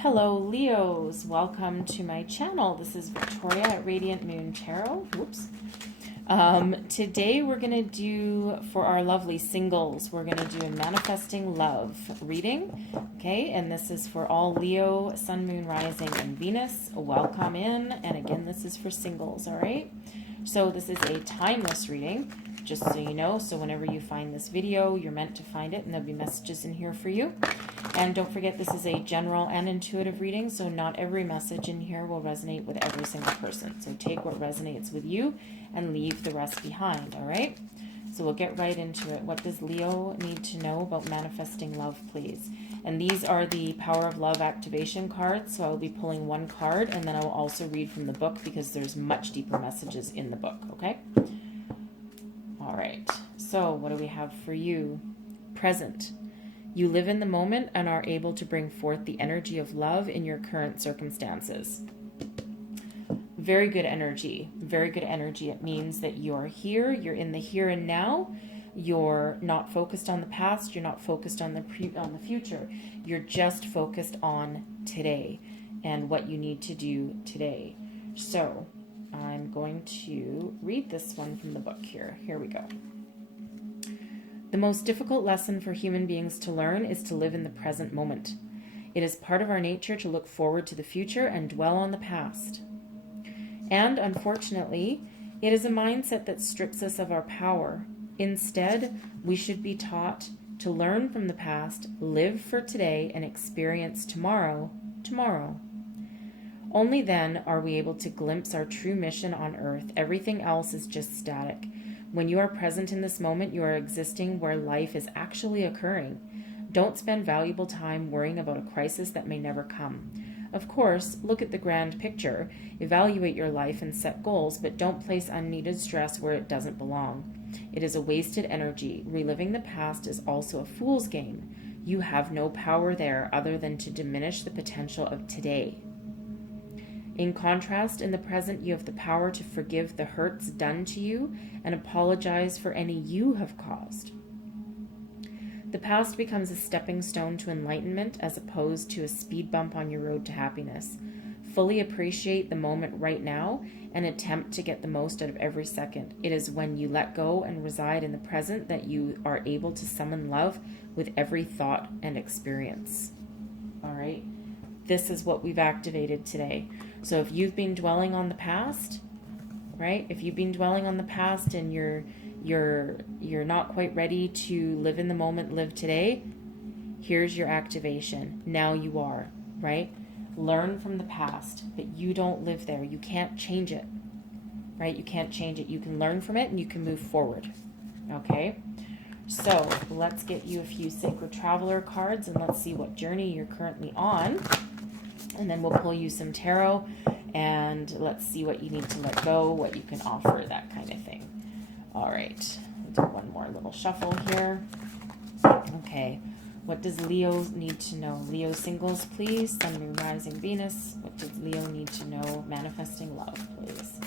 Hello Leos, welcome to my channel. This is Victoria at Radiant Moon Tarot. Whoops. Today we're going to do, for our lovely singles, we're going to do a manifesting love reading. Okay, and this is for all Leo, Sun, Moon, Rising, and Venus. Welcome in. And again, this is for singles, all right? So this is a timeless reading, just so you know. So whenever you find this video, you're meant to find it, and there'll be messages in here for you. And don't forget, this is a general and intuitive reading, so not every message in here will resonate with every single person. So take what resonates with you and leave the rest behind, all right? So we'll get right into it. What does Leo need to know about manifesting love, please? And these are the Power of Love activation cards, so I'll be pulling one card, and then I will also read from the book because there's much deeper messages in the book, okay? All right, so what do we have for you? Present. You live in the moment and are able to bring forth the energy of love in your current circumstances. Very good energy. Very good energy. It means that you're here. You're in the here and now. You're not focused on the past. You're not focused on the future. You're just focused on today and what you need to do today. So I'm going to read this one from the book here. Here we go. The most difficult lesson for human beings to learn is to live in the present moment. It is part of our nature to look forward to the future and dwell on the past. And unfortunately, it is a mindset that strips us of our power. Instead, we should be taught to learn from the past, live for today, and experience tomorrow. Only then are we able to glimpse our true mission on earth. Everything else is just static. When you are present in this moment, you are existing where life is actually occurring. Don't spend valuable time worrying about a crisis that may never come. Of course, look at the grand picture, evaluate your life and set goals, but don't place unneeded stress where it doesn't belong. It is a wasted energy. Reliving the past is also a fool's game. You have no power there other than to diminish the potential of today. In contrast, in the present, you have the power to forgive the hurts done to you and apologize for any you have caused. The past becomes a stepping stone to enlightenment as opposed to a speed bump on your road to happiness. Fully appreciate the moment right now and attempt to get the most out of every second. It is when you let go and reside in the present that you are able to summon love with every thought and experience. All right? This is what we've activated today. So if you've been dwelling on the past, right? If you've been dwelling on the past and you're not quite ready to live in the moment, live today, here's your activation. Now you are, right? Learn from the past, but you don't live there. You can't change it, right? You can't change it. You can learn from it and you can move forward, okay? So let's get you a few Sacred Traveler cards and let's see what journey you're currently on. And then we'll pull you some tarot and let's see what you need to let go, what you can offer, that kind of thing. All right, we'll do one more little shuffle here. Okay, what does Leo need to know? Leo singles, please. Sun, Moon, Rising, Venus. What does Leo need to know? Manifesting love, please.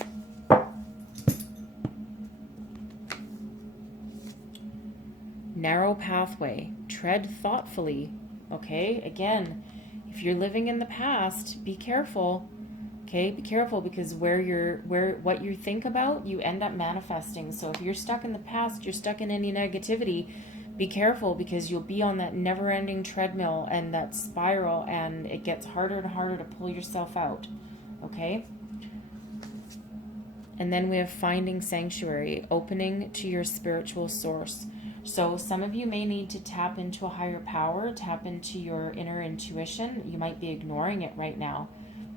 Narrow pathway. Tread thoughtfully. Okay, again, if you're living in the past, be careful. Okay, be careful because what you think about, you end up manifesting. So if you're stuck in the past, you're stuck in any negativity, be careful because you'll be on that never-ending treadmill and that spiral, and it gets harder and harder to pull yourself out. Okay? And then we have finding sanctuary, opening to your spiritual source. So some of you may need to tap into a higher power, tap into your inner intuition. You might be ignoring it right now,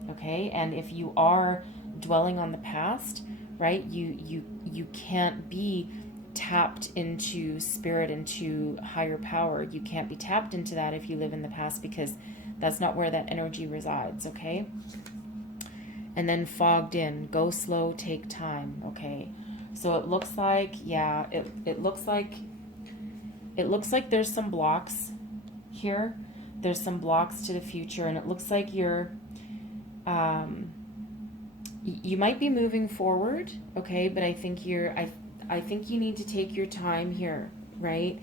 okay? And if you are dwelling on the past, right, you can't be tapped into spirit, into higher power. You can't be tapped into that if you live in the past because that's not where that energy resides, okay? And then fogged in, go slow, take time, okay? So it looks like, yeah, it looks like there's some blocks here. There's some blocks to the future, and it looks like you might be moving forward, okay? But I think I think you need to take your time here, right?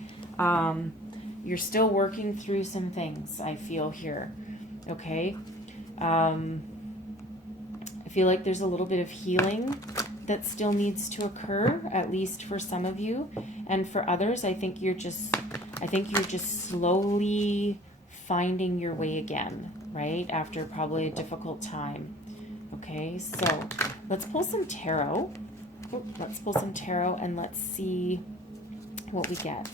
You're still working through some things, I feel here. Okay. I feel like there's a little bit of healing that still needs to occur, at least for some of you. And for others, I think you're just slowly finding your way again, right? After probably a difficult time. Okay, so let's pull some tarot. Let's pull some tarot and let's see what we get.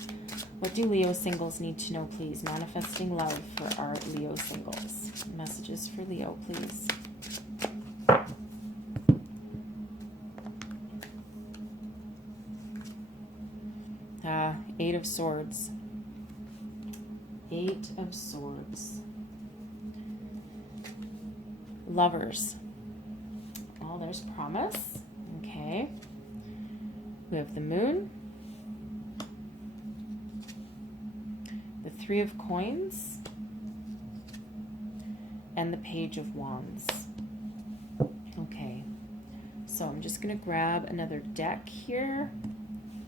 What do Leo singles need to know, please? Manifesting love for our Leo singles. Messages for Leo, please. Eight of Swords. Eight of Swords. Lovers. Oh, there's promise. Okay. We have the Moon. The Three of Coins. And the Page of Wands. Okay. So I'm just going to grab another deck here.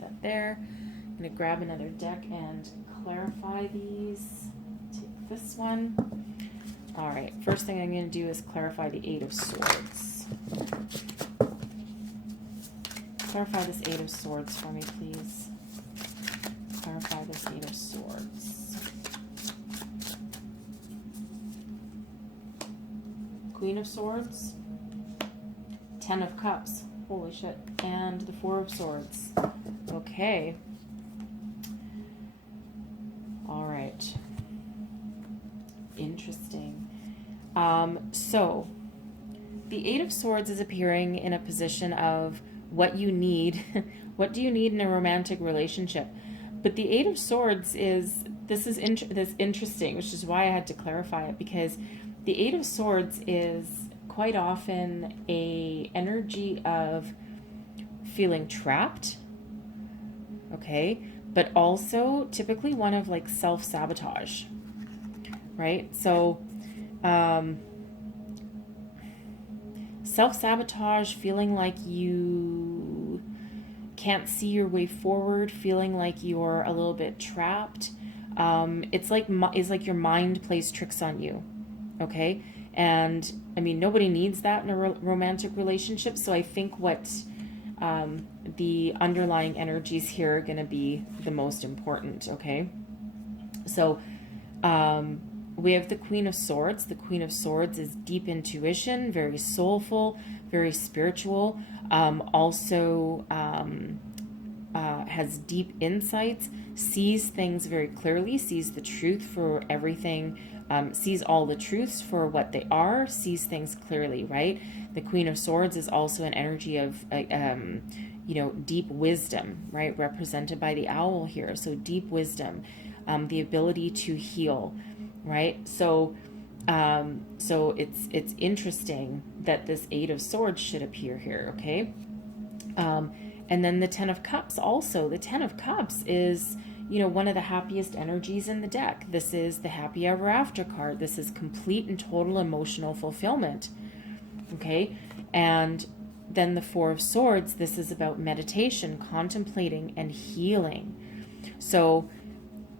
That there. I'm going to grab another deck and clarify these. Take this one. All right, first thing I'm going to do is clarify the Eight of Swords. Clarify this Eight of Swords for me, please. Clarify this Eight of Swords. Queen of Swords. Ten of Cups. Holy shit. And the Four of Swords. Okay. All right. Interesting. So the Eight of Swords is appearing in a position of what you need. What do you need in a romantic relationship? But the Eight of Swords is interesting, which is why I had to clarify it, because the Eight of Swords is quite often a energy of feeling trapped. Okay, but also typically one of like self-sabotage, right? So self-sabotage, feeling like you can't see your way forward, feeling like you're a little bit trapped. It's like your mind plays tricks on you, okay? And I mean, nobody needs that in a romantic relationship. So I think what the underlying energies here are going to be the most important, okay? So we have the Queen of Swords. The Queen of Swords is deep intuition, very soulful, very spiritual, also has deep insights, sees things very clearly, sees the truth for everything, sees all the truths for what they are, sees things clearly, right? The Queen of Swords is also an energy of, deep wisdom, right? Represented by the owl here. So deep wisdom, the ability to heal, right? So it's interesting that this Eight of Swords should appear here, okay? And then the Ten of Cups also. The Ten of Cups is, one of the happiest energies in the deck. This is the Happy Ever After card. This is complete and total emotional fulfillment, okay? And then the Four of Swords, this is about meditation, contemplating, and healing. So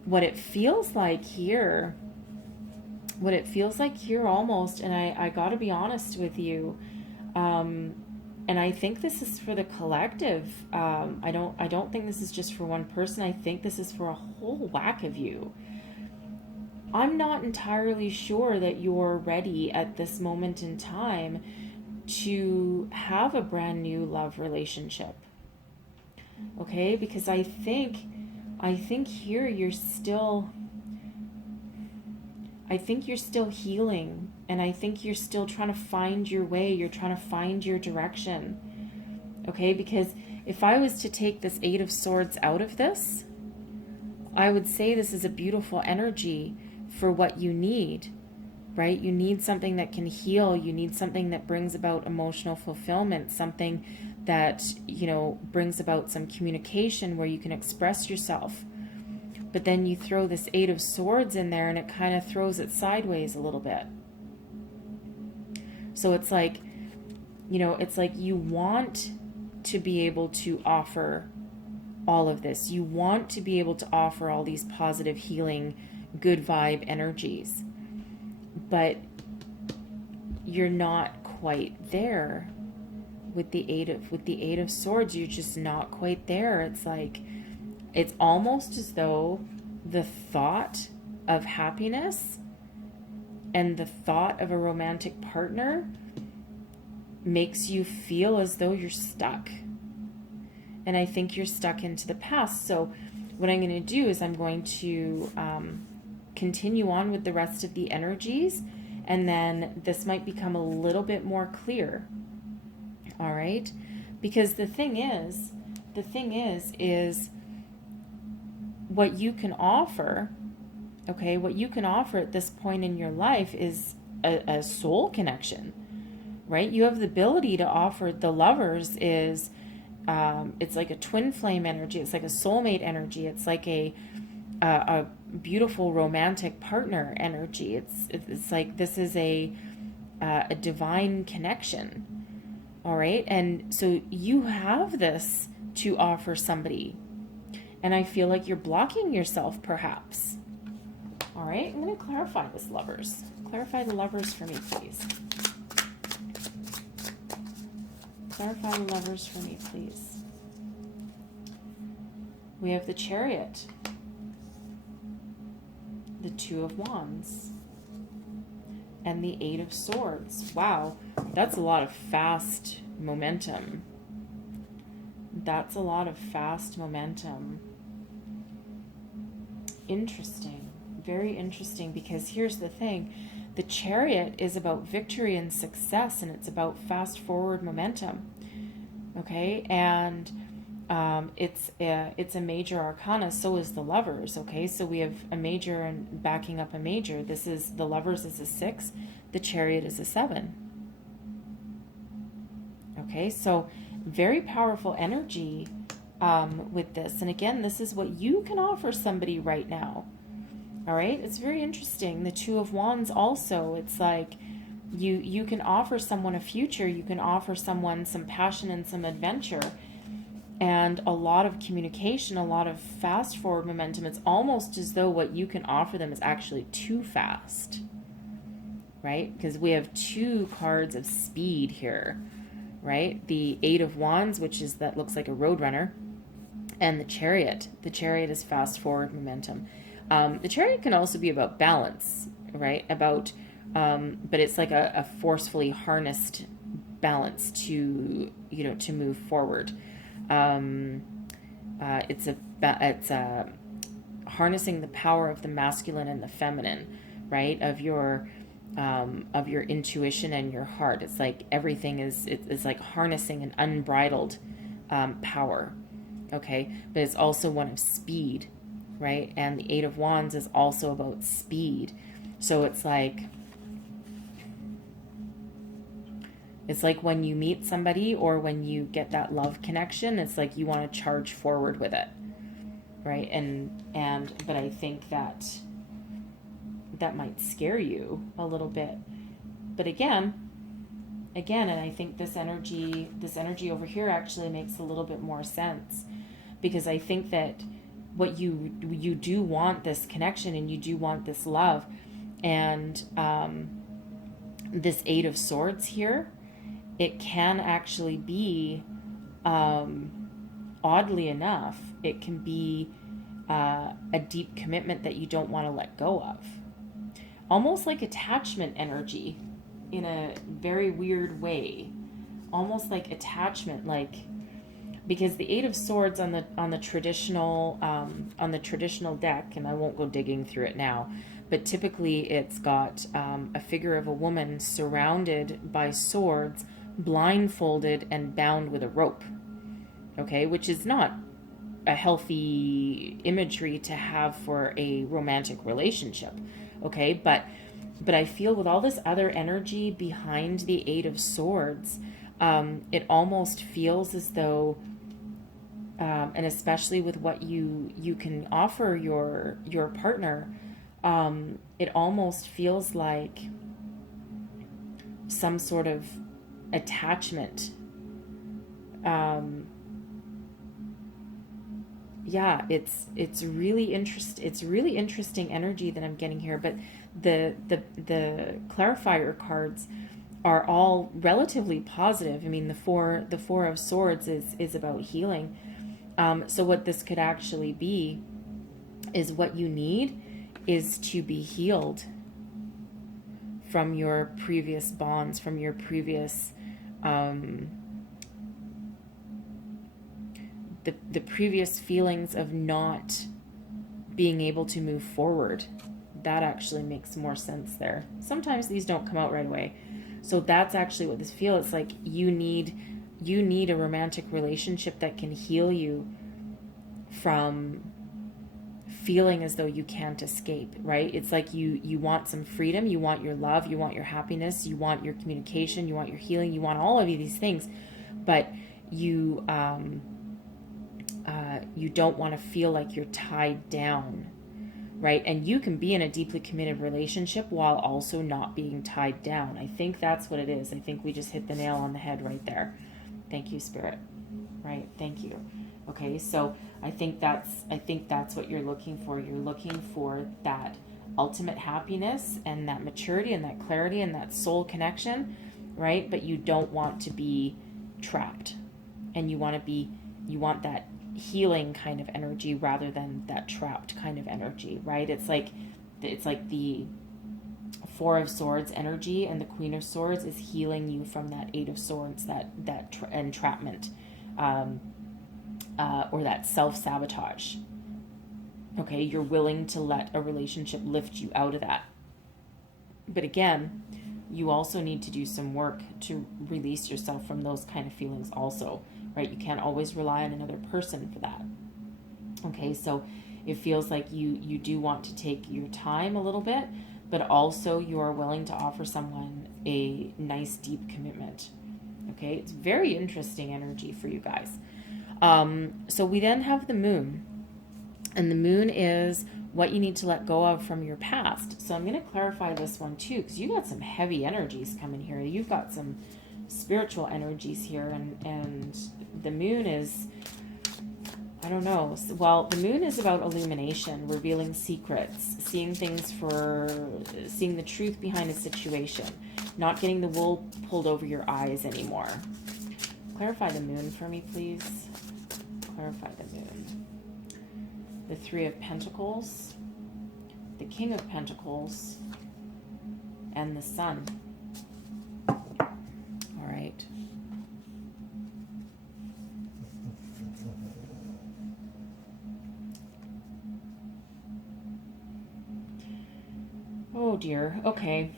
what it feels like here almost, and I got to be honest with you, and I think this is for the collective. I don't think this is just for one person. I think this is for a whole whack of you. I'm not entirely sure that you're ready at this moment in time to have a brand new love relationship. Okay? Because I think here you're still healing, and I think you're still trying to find your way. You're trying to find your direction. Okay? Because if I was to take this Eight of Swords out of this, I would say this is a beautiful energy for what you need, right? You need something that can heal. You need something that brings about emotional fulfillment, something that, brings about some communication where you can express yourself. But then you throw this Eight of Swords in there and it kind of throws it sideways a little bit. So it's like, you want to be able to offer all of this. You want to be able to offer all these positive, healing, good vibe energies. but you're not quite there with the Eight of Swords. You're just not quite there. It's like, it's almost as though the thought of happiness and the thought of a romantic partner makes you feel as though you're stuck. And I think you're stuck into the past. So what I'm going to do is I'm going to continue on with the rest of the energies, and then this might become a little bit more clear. All right? Because the thing is what you can offer, okay, what you can offer at this point in your life is a soul connection, right? You have the ability to offer. The Lovers is, it's like a twin flame energy. It's like a soulmate energy. It's like a beautiful romantic partner energy. It's like, this is a divine connection. All right. And so you have this to offer somebody. And I feel like you're blocking yourself, perhaps. All right. I'm going to clarify this, Lovers. Clarify the Lovers for me, please. Clarify the Lovers for me, please. We have the Chariot, the Two of Wands, and the Eight of Swords. Wow, that's a lot of fast momentum. That's a lot of fast momentum. Interesting. Very interesting, because here's the thing. The Chariot is about victory and success, and it's about fast forward momentum. Okay, and it's a major arcana. So is the Lovers. Okay, so we have a major and backing up a major. This is, the Lovers is a 6, the Chariot is a 7. Okay, so very powerful energy with this. And again, this is what you can offer somebody right now. All right, it's very interesting. The Two of Wands also, it's like you can offer someone a future. You can offer someone some passion and some adventure, and a lot of communication, a lot of fast forward momentum. It's almost as though what you can offer them is actually too fast, right? Because we have 2 cards of speed here, right? The Eight of Wands, which is, that looks like a roadrunner, and the Chariot. The Chariot is fast forward momentum. The Chariot can also be about balance, right? About, but it's like a forcefully harnessed balance to, to move forward. It's harnessing the power of the masculine and the feminine, right? Of your intuition and your heart. It's like everything it's like harnessing an unbridled power. Okay, but it's also one of speed, right? And the Eight of Wands is also about speed. So it's like when you meet somebody, or when you get that love connection, it's like you want to charge forward with it, right? But I think that might scare you a little bit. But again, and I think this energy over here actually makes a little bit more sense, because I think that what you do want this connection, and you do want this love, and this Eight of Swords here, it can actually be, oddly enough, it can be a deep commitment that you don't want to let go of. Almost like attachment energy, in a very weird way. Almost like attachment, because the Eight of Swords on the traditional deck, and I won't go digging through it now, but typically it's got a figure of a woman surrounded by swords, blindfolded and bound with a rope. Okay, which is not a healthy imagery to have for a romantic relationship. Okay, but I feel with all this other energy behind the Eight of Swords, it almost feels as though, and especially with what you can offer your partner, it almost feels like some sort of attachment. It's really interesting energy that I'm getting here. But the clarifier cards are all relatively positive. I mean, the four of swords is about healing. So what this could actually be is what you need is to be healed from your previous bonds, from your previous the previous feelings of not being able to move forward. That actually makes more sense there. Sometimes these don't come out right away. So that's actually what this feels. It's like you need a romantic relationship that can heal you from feeling as though you can't escape, right? It's like you want some freedom, you want your love, you want your happiness, you want your communication, you want your healing, you want all of these things, but you don't want to feel like you're tied down, right? And you can be in a deeply committed relationship while also not being tied down. I think that's what it is. I think we just hit the nail on the head right there. Thank you, Spirit. Right, thank you. Okay, so I think that's what you're looking for. You're looking for that ultimate happiness and that maturity and that clarity and that soul connection, right? But you don't want to be trapped, and you want that healing kind of energy rather than that trapped kind of energy, right? It's like the Four of Swords energy, and the Queen of Swords is healing you from that Eight of Swords, that entrapment, or that self-sabotage. Okay, you're willing to let a relationship lift you out of that. But again, you also need to do some work to release yourself from those kind of feelings also, right? You can't always rely on another person for that. Okay, so it feels like you do want to take your time a little bit, but also you are willing to offer someone a nice deep commitment. Okay, it's very interesting energy for you guys. So we then have the moon, and the moon is what you need to let go of from your past. So I'm going to clarify this one too, because you got some heavy energies coming here. You've got some spiritual energies here, and the moon is, I don't know. Well, the moon is about illumination, revealing secrets, seeing the truth behind a situation, not getting the wool pulled over your eyes anymore. Clarify the moon for me, please. Clarify the moon. The Three of Pentacles, the King of Pentacles, and the Sun. All right. Oh dear. Okay.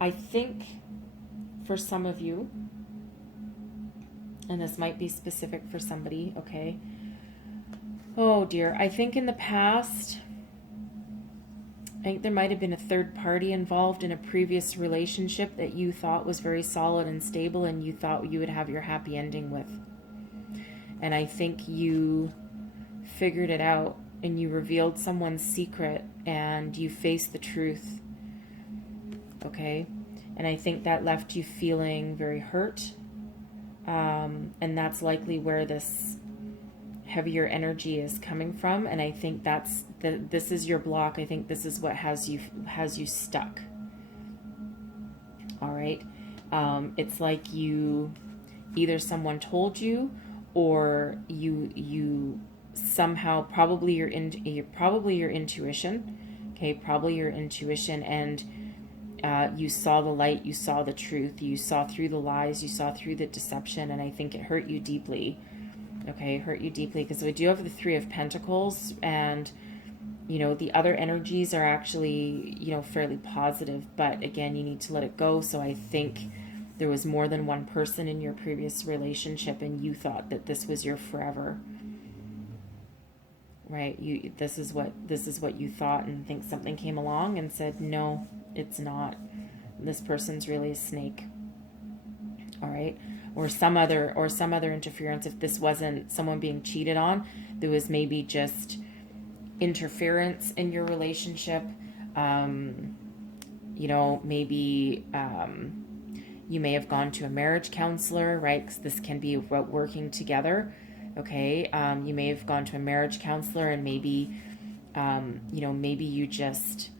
I think for some of you, and this might be specific for somebody, okay? Oh dear. I think in the past, I think there might have been a third party involved in a previous relationship that you thought was very solid and stable, and you thought you would have your happy ending with. And I think you figured it out, and you revealed someone's secret, and you faced the truth. Okay? And I think that left you feeling very hurt. And that's likely where this heavier energy is coming from. And I think this is your block. I think this is what has you stuck. All right. It's like either someone told you, or you somehow, probably your intuition. Okay. Probably your intuition, and you saw the light, you saw the truth, you saw through the lies, you saw through the deception, and I think it hurt you deeply. Okay, hurt you deeply, because we do have the Three of Pentacles, and the other energies are actually fairly positive, but again, you need to let it go. So I think there was more than one person in your previous relationship, and you thought that this was your forever. Right? This is what you thought, and think something came along and said, no, it's not. This person's really a snake. All right? Or some other interference. If this wasn't someone being cheated on, there was maybe just interference in your relationship. Maybe you may have gone to a marriage counselor, right? Because this can be about working together Okay. You may have gone to a marriage counselor, and maybe, maybe you just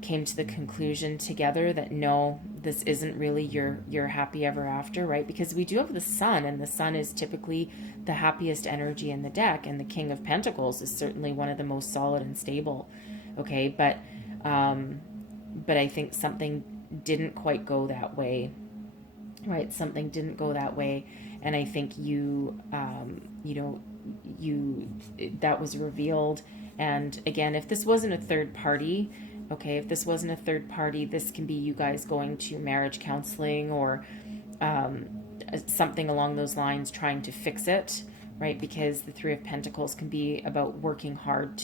came to the conclusion together that no, this isn't really your happy ever after, right? Because we do have the sun, and the sun is typically the happiest energy in the deck, and the King of Pentacles is certainly one of the most solid and stable. Okay, but I think something didn't quite go that way, right? Something didn't go that way, and I think that was revealed. And again, if this wasn't a third party, okay, if this wasn't a third party, this can be you guys going to marriage counseling or something along those lines, trying to fix it, right? Because the Three of Pentacles can be about working hard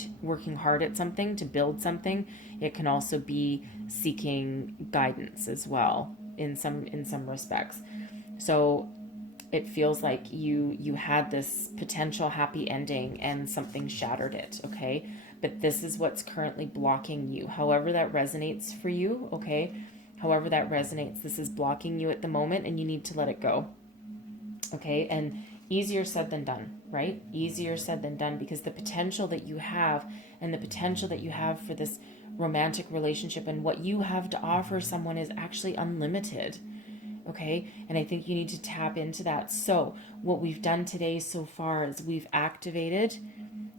at something to build something. It can also be seeking guidance as well in some respects. So it feels like you had this potential happy ending and something shattered it, okay? But this is what's currently blocking you. However that resonates for you, okay? However that resonates, this is blocking you at the moment, and you need to let it go, okay? And easier said than done, right? Easier said than done, because the potential that you have, and the potential that you have for this romantic relationship and what you have to offer someone is actually unlimited. Okay, and I think you need to tap into that. So what we've done today so far is we've activated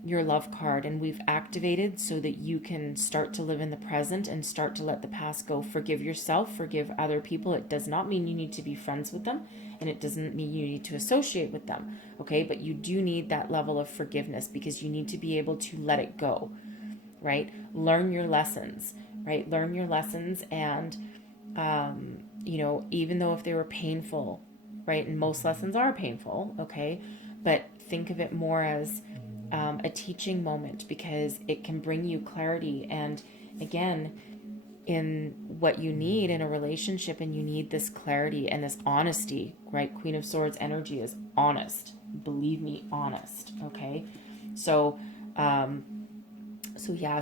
your love card, and we've activated so that you can start to live in the present and start to let the past go. Forgive yourself, forgive other people. It does not mean you need to be friends with them, and it doesn't mean you need to associate with them, okay? But you do need that level of forgiveness, because you need to be able to let it go, right? Learn your lessons, right? Learn your lessons, and even though if they were painful, right? And most lessons are painful, okay? But think of it more as a teaching moment, because it can bring you clarity. And again, in what you need in a relationship, and you need this clarity and this honesty, right? Queen of Swords energy is honest. Believe me, honest, okay? So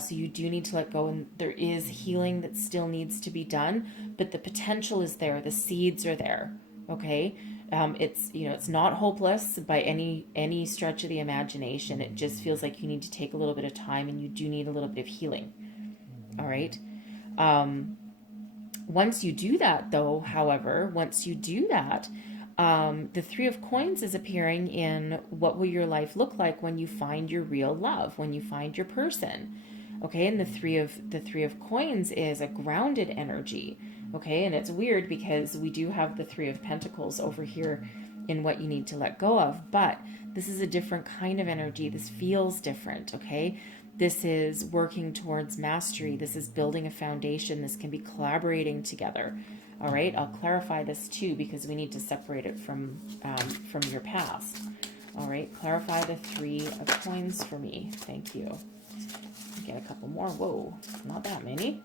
you do need to let go, and there is healing that still needs to be done, but the potential is there. The seeds are there, okay? It's not hopeless by any stretch of the imagination. It just feels like you need to take a little bit of time, and you do need a little bit of healing, all right? Once you do that, though, however, the Three of Coins is appearing in what will your life look like when you find your real love, when you find your person, okay? And the three of Coins is a grounded energy, okay? And it's weird because we do have the Three of Pentacles over here in what you need to let go of, but this is a different kind of energy. This feels different, okay? This is working towards mastery. This is building a foundation. This can be collaborating together. All right, I'll clarify this too, because we need to separate it from your past. All right, clarify the Three of Coins for me. Thank you. Get a couple more. Whoa, not that many.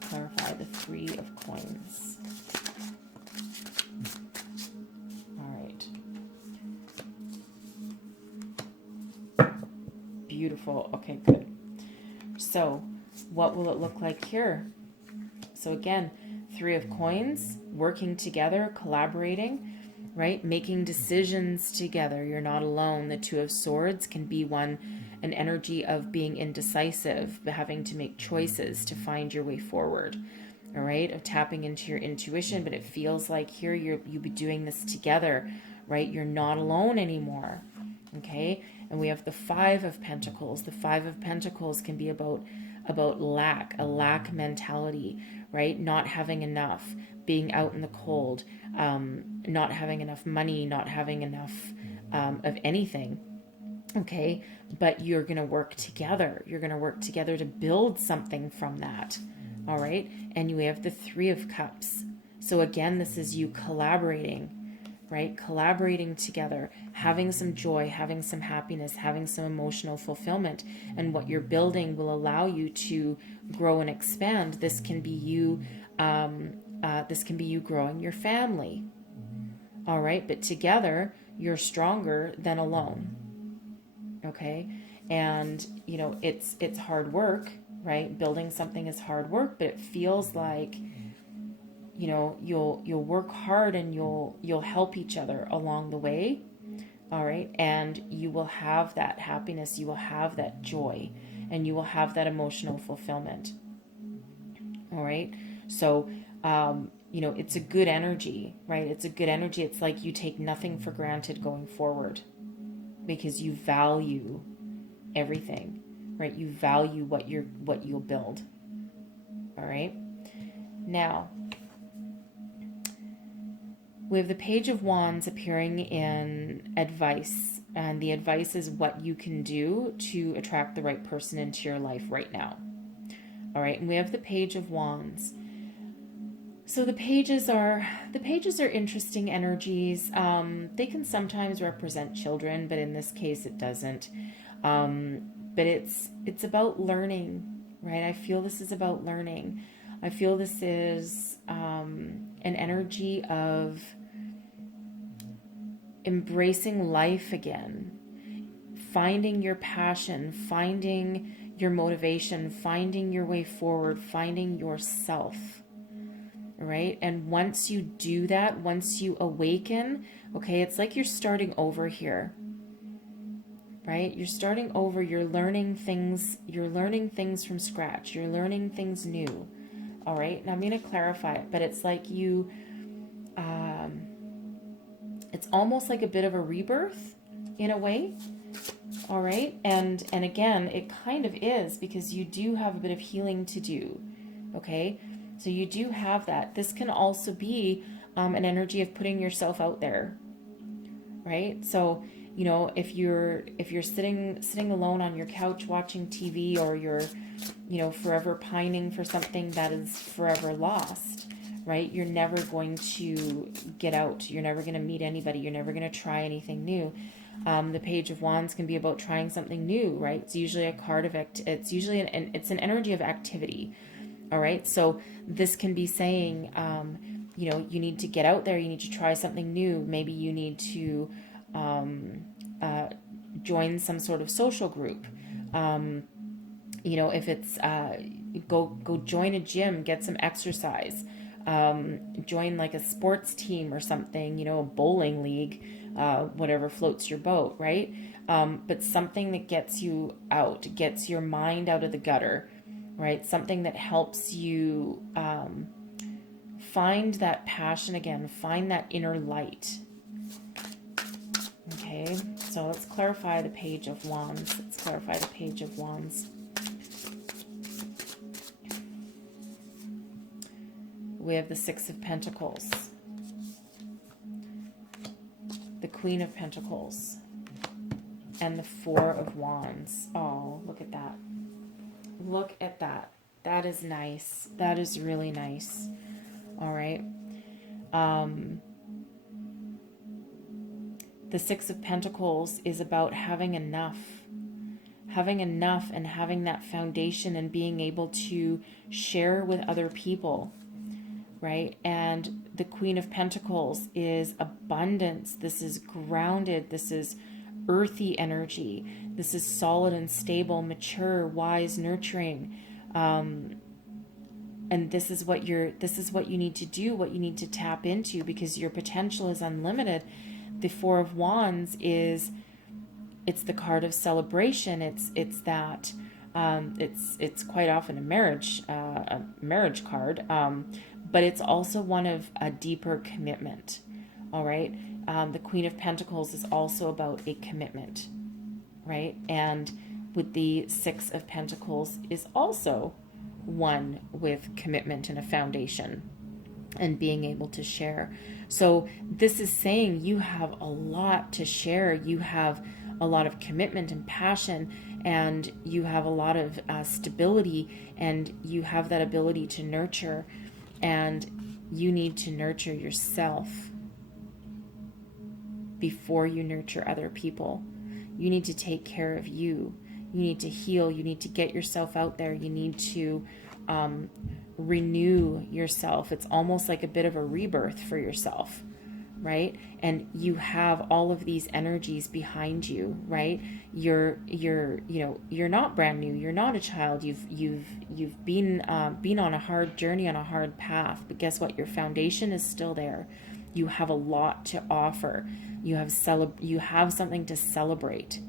Clarify the Three of Coins. All right. Beautiful. Okay, good. So what will it look like here? So again, Three of Coins, working together, collaborating, right? Making decisions together. You're not alone. The Two of Swords can be an energy of being indecisive, having to make choices to find your way forward, all right? Of tapping into your intuition, but it feels like here you'll be doing this together, right? You're not alone anymore, okay? And we have the Five of Pentacles. The Five of Pentacles can be about lack, a lack mentality, right? Not having enough, being out in the cold, not having enough money, not having enough of anything, okay? But you're going to work together. You're going to work together to build something from that, all right? And you have the Three of Cups. So again, this is you collaborating, right? Collaborating together, having some joy, having some happiness, having some emotional fulfillment. And what you're building will allow you to grow and expand. This can be you growing your family. All right. But together you're stronger than alone. Okay. And it's hard work, right? Building something is hard work, but it feels like you'll work hard, and you'll help each other along the way, All right. And you will have that happiness, you will have that joy, and you will have that emotional fulfillment. All right. So, it's a good energy, right? It's a good energy. It's like you take nothing for granted going forward because you value everything, right? You value what you'll build. All right. Now, we have the Page of Wands appearing in advice, and the advice is what you can do to attract the right person into your life right now. All right, and we have the Page of Wands. So the pages are interesting energies. They can sometimes represent children, but in this case, it doesn't. But it's about learning, right? I feel this is about learning. I feel this is an energy of embracing life again, finding your passion, finding your motivation, finding your way forward, finding yourself, right? And once you do that, once you awaken, okay, it's like you're starting over here, right? You're starting over, you're learning things from scratch, you're learning things new, all right? Now I'm going to clarify it, but it's like it's almost like a bit of a rebirth in a way. All right. And again, it kind of is, because you do have a bit of healing to do. Okay. So you do have that. This can also be an energy of putting yourself out there. Right. So, if you're sitting alone on your couch watching TV, or you're, forever pining for something that is forever lost, right? You're never going to get out. You're never going to meet anybody. You're never going to try anything new. The Page of Wands can be about trying something new, right? It's usually a card of it's usually it's an energy of activity. All right. So this can be saying, you need to get out there. You need to try something new. Maybe you need to join some sort of social group. If it's go join a gym, get some exercise. Join like a sports team or something, a bowling league, whatever floats your boat, right? But something that gets you out, gets your mind out of the gutter, right? Something that helps you find that passion again, find that inner light. Okay, so let's clarify the Page of Wands. Let's clarify the Page of Wands. We have the Six of Pentacles, the Queen of Pentacles, and the Four of Wands. Oh, look at that. Look at that. That is nice. That is really nice. All right. The Six of Pentacles is about having enough and having that foundation and being able to share with other people. Right? And the Queen of Pentacles is abundance. This is grounded. This is earthy energy. This is solid and stable, mature, wise, nurturing. And this is what you need to do, what you need to tap into, because your potential is unlimited. The Four of Wands it's the card of celebration. It's that it's quite often a marriage card. But it's also one of a deeper commitment. All right. The Queen of Pentacles is also about a commitment, right? And with the Six of Pentacles is also one with commitment and a foundation and being able to share. So this is saying you have a lot to share. You have a lot of commitment and passion, and you have a lot of stability, and you have that ability to nurture. And you need to nurture yourself before you nurture other people. You need to take care of you. You need to heal. You need to get yourself out there. You need to renew yourself. It's almost like a bit of a rebirth for yourself, right? And you have all of these energies behind you, right? You're not brand new. You're not a child. You've been on a hard journey, on a hard path. But guess what? Your foundation is still there. You have a lot to offer. You have something to celebrate,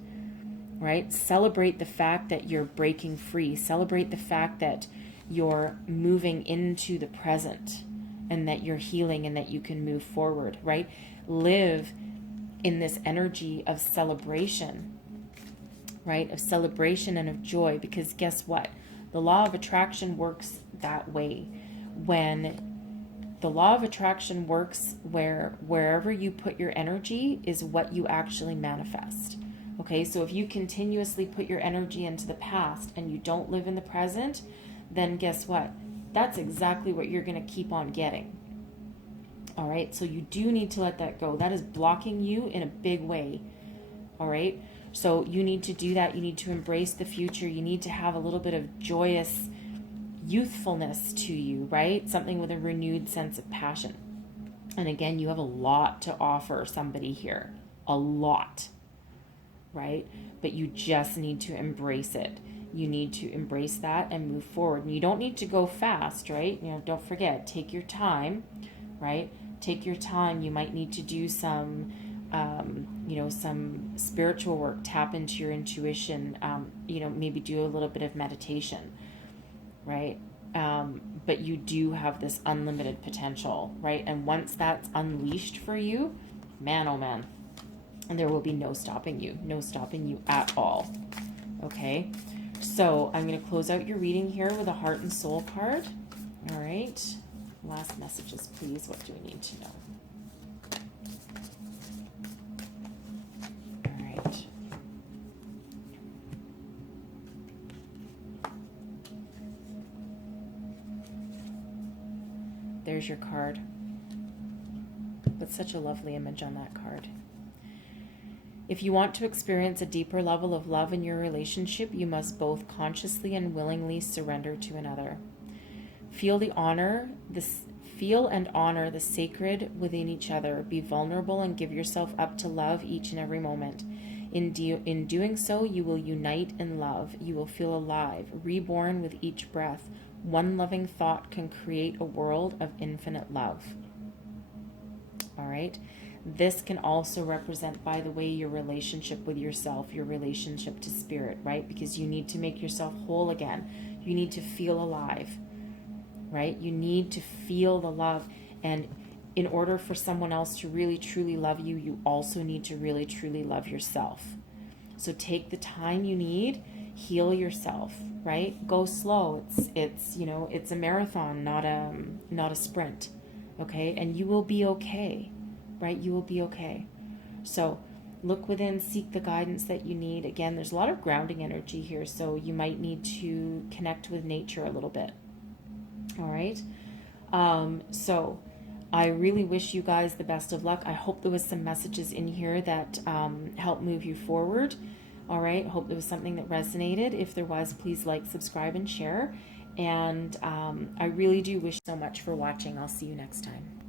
right? Celebrate the fact that you're breaking free. Celebrate the fact that you're moving into the present and that you're healing and that you can move forward, right? Live in this energy of celebration, right? Of celebration and of joy, because guess what? The law of attraction works that way. When the law of attraction works wherever you put your energy is what you actually manifest. Okay, so if you continuously put your energy into the past and you don't live in the present, then guess what? That's exactly what you're going to keep on getting. All right, so you do need to let that go. That is blocking you in a big way. All right, so you need to do that. You need to embrace the future. You need to have a little bit of joyous youthfulness to you, right? Something with a renewed sense of passion. And again, you have a lot to offer somebody here. A lot, right? But you just need to embrace it. You need to embrace that and move forward. And you don't need to go fast, right? You know, don't forget, take your time, right? Take your time. You might need to do some, some spiritual work, tap into your intuition, maybe do a little bit of meditation, right? But you do have this unlimited potential, right? And once that's unleashed for you, man, oh man, and there will be no stopping you at all. Okay, so I'm going to close out your reading here with a heart and soul card. All right, last messages, please. What do we need to know? All right. There's your card. With such a lovely image on that card. If you want to experience a deeper level of love in your relationship, you must both consciously and willingly surrender to another. Feel and honor the sacred within each other. Be vulnerable and give yourself up to love each and every moment. In doing so, you will unite in love. You will feel alive, reborn with each breath. One loving thought can create a world of infinite love. All right. This can also represent, by the way, your relationship with yourself, your relationship to spirit, right? Because you need to make yourself whole again. You need to feel alive, right? You need to feel the love. And in order for someone else to really, truly love you, you also need to really, truly love yourself. So take the time you need, heal yourself, right? Go slow. It's a marathon, not a sprint. Okay? And you will be okay. Right? You will be okay. So look within, seek the guidance that you need. Again, there's a lot of grounding energy here, so you might need to connect with nature a little bit. All right. So I really wish you guys the best of luck. I hope there was some messages in here that help move you forward. All right. Hope there was something that resonated. If there was, please like, subscribe, and share. And I really do wish so much for watching. I'll see you next time.